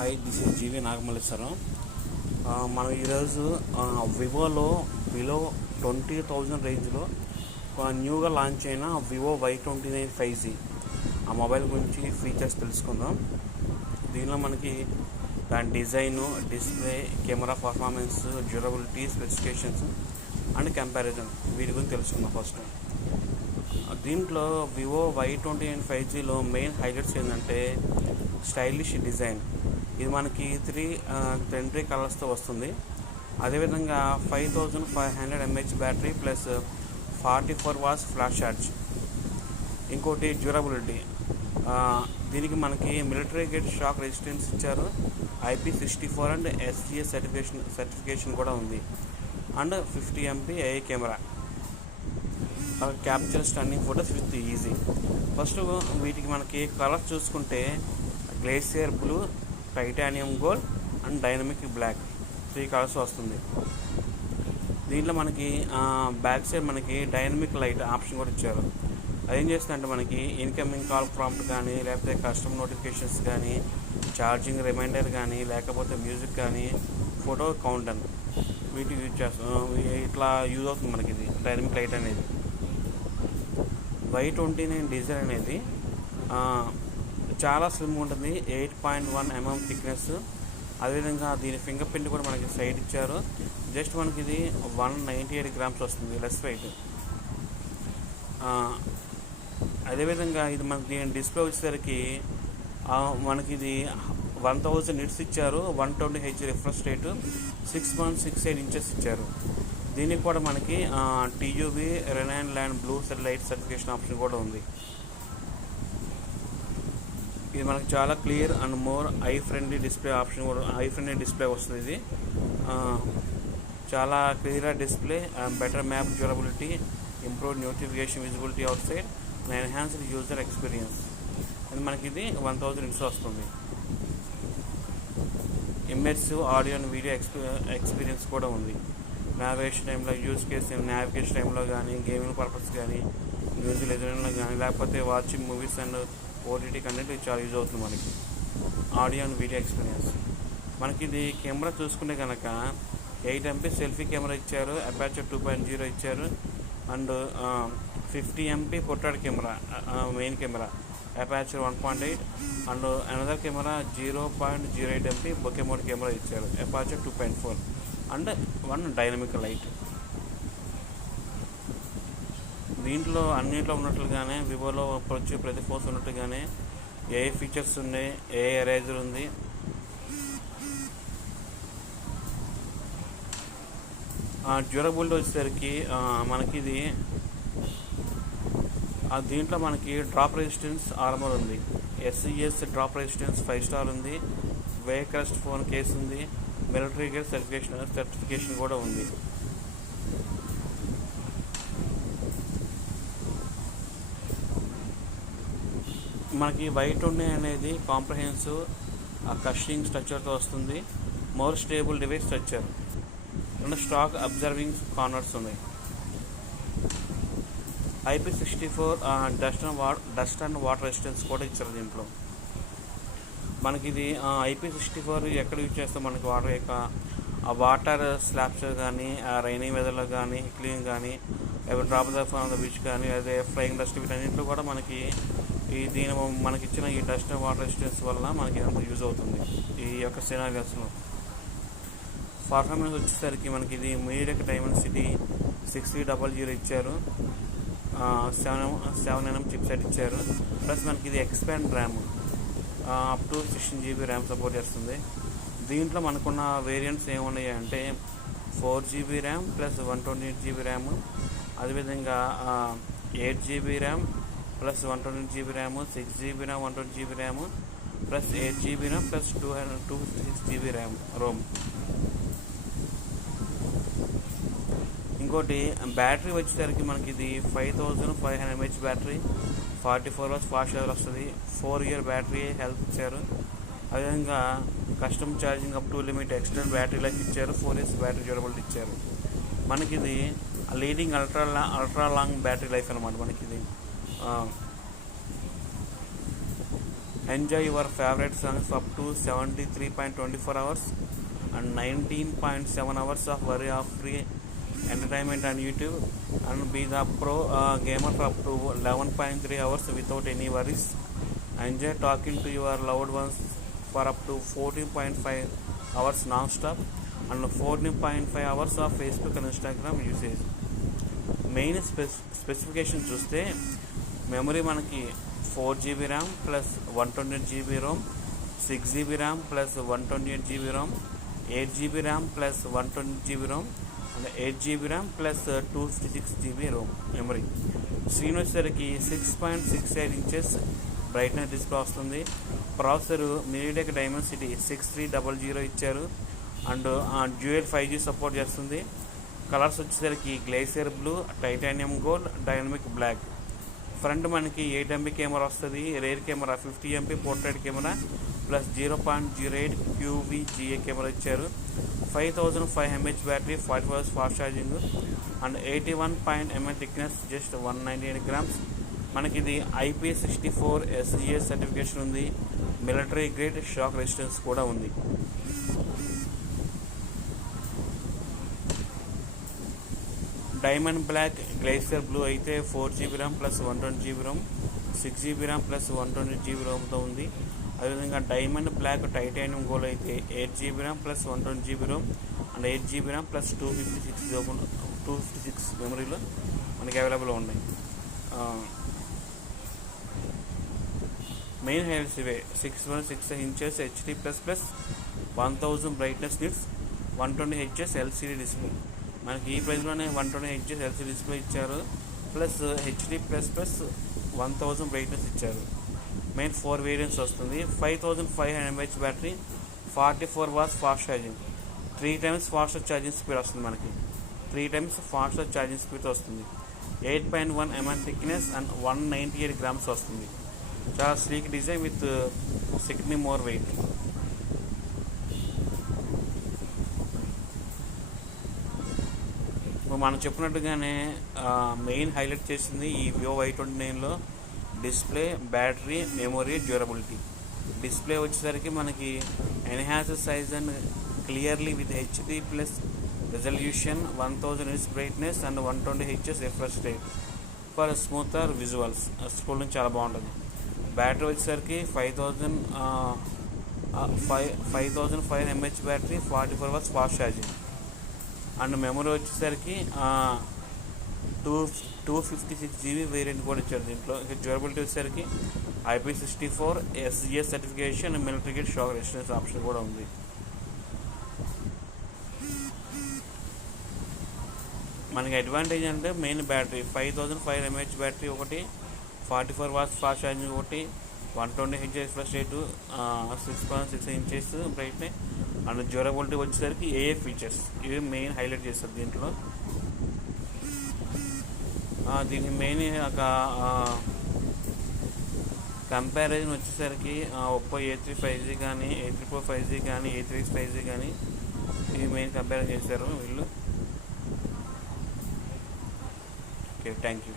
Hi, this is జీవి నాగమల్లేశ్వరం. మనం ఈరోజు వివోలో below 20,000 రేంజ్లో న్యూగా లాంచ్ అయిన వివో Y29 5G ఆ మొబైల్ గురించి ఫీచర్స్ తెలుసుకుందాం. దీనిలో మనకి దాని design, display, camera performance, durability, specifications and comparison వీటి గురించి తెలుసుకుందాం. ఫస్ట్ దీంట్లో వివో Y29 5Gలో మెయిన్ హైలైట్స్ ఏంటంటే స్టైలిష్ డిజైన్. ఇది మనకి 3 కలర్స్తో వస్తుంది. అదేవిధంగా 5500 mAh battery plus 44 watts flash charge. ఇంకోటి డ్యూరబిలిటీ, దీనికి మనకి మిలిటరీ గ్రేడ్ షాక్ రెసిస్టెన్స్ ఇచ్చారు. IP64 అండ్ SGS సర్టిఫికేషన్ కూడా ఉంది. And 50 MP AI camera capture stunning photos with easy. First వీటికి మనకి కలర్స్ చూసుకుంటే glacier blue, titanium gold and dynamic black 3 colours వస్తుంది. దీంట్లో మనకి బ్యాక్ సైడ్ మనకి డైనమిక్ లైట్ ఆప్షన్ కూడా ఇచ్చారు. అదేం చేస్తుందంటే మనకి ఇన్కమింగ్ కాల్ ప్రాంప్ట్ కానీ, లేకపోతే కస్టమర్ నోటిఫికేషన్స్ కానీ, ఛార్జింగ్ రిమైండర్ కానీ, లేకపోతే మ్యూజిక్ కానీ, ఫోటో కౌంటర్ వీటికి యూజ్ చేస్తాం. ఇట్లా యూజ్ అవుతుంది మనకి ఇది డైనమిక్ లైట్ అనేది. Y29 డిజైన్ అనేది చాలా స్లిమ్ ఉంటుంది. 8.1 mm థిక్నెస్. అదేవిధంగా దీని ఫింగర్ ప్రింట్ కూడా మనకి సైడ్ ఇచ్చారు. జస్ట్ మనకి ఇది 198 grams వస్తుంది, లెస్ వెయిట్. అదేవిధంగా ఇది మనకి దీని డిస్ప్లే వచ్చేసరికి మనకి ఇది 1000 nits ఇచ్చారు. 120 Hz రిఫ్రెష్ రేట్, 6.68 inches ఇచ్చారు. దీనికి కూడా మనకి TUV Rheinland blue light certification option కూడా ఉంది. ఇది మనకి చాలా clear and more eye friendly display option కూడా, ఐ ఫ్రెండ్లీ డిస్ప్లే వస్తుంది. ఇది చాలా clear display, better map durability, improve notification visibility outside, enhanced user experience. ఇది మనకి ఇది 1000 nits వస్తుంది. Immersive audio and video experience కూడా ఉంది. నావిగేషన్ టైంలో యూజ్ కేసు, నావిగేషన్ టైంలో కానీ, గేమింగ్ పర్పస్ కానీ, మ్యూజిక్ లెజెండ్లో కానీ, లేకపోతే watching movies and OTT content ఇది చాలా యూజ్ అవుతుంది మనకి. Audio and video experience. మనకి ఇది కెమెరా చూసుకుంటే కనుక 8 MP సెల్ఫీ కెమెరా ఇచ్చారు, అపాచర్ 2.0 ఇచ్చారు. And 50 MP portrait camera main camera, aperture 1.8. And another camera 0.08 MP bokeh mode camera ఇచ్చారు, అపాచర్ 2.4. And 1 dynamic light. దీంట్లో అన్నింటిలో ఉన్నట్లుగానే వివోలో వచ్చే ప్రతి ఫోన్స్ ఉన్నట్టుగానే ఏ ఫీచర్స్ ఉన్నాయి, ఏ ఎరేజర్ ఉంది. డ్యూరబిలిటీ వచ్చేసరికి మనకి ఇది దీంట్లో మనకి డ్రాప్ రెసిస్టెన్స్ ఆర్మర్ ఉంది, SCS డ్రాప్ రెసిస్టెన్స్ 5 star ఉంది, వేక్రెస్ట్ ఫోన్ కేస్ ఉంది, మిలిటరీ గ్రేడ్ సర్టిఫికేషన్ కూడా ఉంది. మనకి Y29 అనేది కాంప్రహెన్సివ్ కస్టింగ్ స్ట్రక్చర్తో వస్తుంది. More stable device structure and stock observing corners ఉన్నాయి. IP64 dust and water resistance కూడా ఇచ్చారు. దీంట్లో మనకి ఇది IP64 ఎక్కడ యూజ్ చేస్తాం, మనకి వాటర్ స్లాబ్స్ కానీ, రైనింగ్ వెదర్లో కానీ, క్లీన్ కానీ, డ్రాప్ ద బీచ్ కానీ, అదే ఫ్లయింగ్ డస్ట్ వీటన్నింటిలో కూడా మనకి దీని మనకి ఇచ్చిన ఈ డస్ట్ వాటర్ రెసిస్టెన్స్ వల్ల మనకి ఇదంతా యూజ్ అవుతుంది ఈ యొక్క సినారియోస్లో. పర్ఫార్మెన్స్ వచ్చేసరికి మనకి ఇది మీడియాటెక్ డైమెన్సిటీ 6300 ఇచ్చారు, 7 nm చిప్సెట్ ఇచ్చారు. ప్లస్ మనకి ఇది expand RAM up to 16 GB RAM support చేస్తుంది. దీంట్లో మనకున్న వేరియంట్స్ ఏమున్నాయి అంటే 4 GB RAM plus 128 GB RAM, అదేవిధంగా 8 GB RAM plus 128 GB RAM, 6 GB RAM, 120 GB RAM, plus 8 GB RAM plus 256 GB RAM ROM. ఇంకోటి బ్యాటరీ వచ్చేసరికి మనకి ఇది 5500 mAh battery, 44 watts fast charger వస్తుంది, 4 year బ్యాటరీ హెల్త్ ఇచ్చారు. అదేవిధంగా custom charging up to limit, extend battery life ఇచ్చారు, 4 years battery durability ఇచ్చారు. మనకి ఇది leading ultra long battery life అనమాట. మనకి ఇది Enjoy your favorite songs up to 73.24 hours and 19.7 hours of worry of free entertainment on YouTube, and be the pro gamer for up to 11.3 hours without any worries. Enjoy talking to your loved ones for up to 14.5 hours non-stop and 14.5 hours of Facebook and Instagram usage. Main specification చూస్తే memory మనకి 4 GB RAM plus 128 GB ROM, 6 GB RAM plus 128 GB ROM, 8 GB RAM plus 120 GB ROM and 8 GB RAM plus 256 GB ROM memory. Screen వచ్చేసరికి 6.68 inches brightness display వస్తుంది. Processor MediaTek Dimensity 6300 ఇచ్చారు and dual 5G support చేస్తుంది. Colours వచ్చేసరికి glacier blue, titanium gold, dynamic black. Front మనకి 8 MB camera వస్తుంది. Rare camera 50 MP portrait camera plus 0.08 QVGA camera ఇచ్చారు. 5500 mAh battery, 40 hours fast charging and 81 ml thickness, just 198 grams. మనకి ఇది IP64 SGS సర్టిఫికేషన్ ఉంది. Military grade shock resistance కూడా ఉంది. Diamond black glacier blue అయితే 4 GB RAM plus 120 GB ROM, 6 GB RAM plus 120 GB రోమ్తో ఉంది. అదేవిధంగా డైమండ్ బ్లాక్ టైటానియం గోల్డ్ అయితే 8 GB RAM plus 120 GB ROM and 8 GB RAM plus 256 మెమరీలో మనకి అవైలబుల్ ఉన్నాయి. మెయిన్ హైలైట్స్ ఇవే: 6.6 inches HD++, 1000 brightness nits, 120 Hz LCD display. మనకి ఈ ప్రైస్లోనే 120 Hz LCD డిస్ప్లే ఇచ్చారు, ప్లస్ HD++ 1000 బ్రైట్నెస్ ఇచ్చారు. మెయిన్ 4 వేరియంట్స్ వస్తుంది. 5500 mAh battery, 44 watts fast charging, 3 times faster charging speed వస్తుంది. మనకి 3 times ఫాస్టర్ ఛార్జింగ్ స్పీడ్ వస్తుంది. 8.1 mm థిక్నెస్ అండ్ 198 grams వస్తుంది. చాలా స్లీక్ డిజైన్ విత్ సిగ్నీ మోర్ వెయిట్. మనం చెప్పినట్టుగానే మెయిన్ హైలైట్ చేసింది ఈ వివో Y29లో display, battery, memory, durability. Display వచ్చేసరికి మనకి enhance size and clearly with HD+ resolution, 1000 nits brightness and 120 Hz refresh rate for smoother visuals. Scrolling చాలా బాగుంటుంది. బ్యాటరీ వచ్చేసరికి 5500 mAh battery, 44 watts fast charging and memory వచ్చేసరికి 256 GB variant కూడా ఇచ్చారు దీంట్లో. ఇంకా డ్యూరబిలిటీ వచ్చేసరికి IP64 SGS certification, military grade shock resistance option కూడా ఉంది. మనకి అడ్వాంటేజ్ అంటే మెయిన్ బ్యాటరీ 5500 mAh బ్యాటరీ ఒకటి, 44 watts ఫాస్ట్ ఛార్జింగ్ ఒకటి, 120 Hz refresh rate, 6.6 inches brightness and durability వచ్చేసరికి AA ఫీచర్స్ ఇవి మెయిన్ హైలైట్ చేస్తారు దీంట్లో. దీని మెయిన్ ఒక కంపారిజన్ వచ్చేసరికి ఒప్పో A3 5G కానీ, A3 Pro 5G కానీ, A3X 5G కానీ ఇవి మెయిన్ కంపారిజన్ చేశారు వీళ్ళు. Okay, thank you.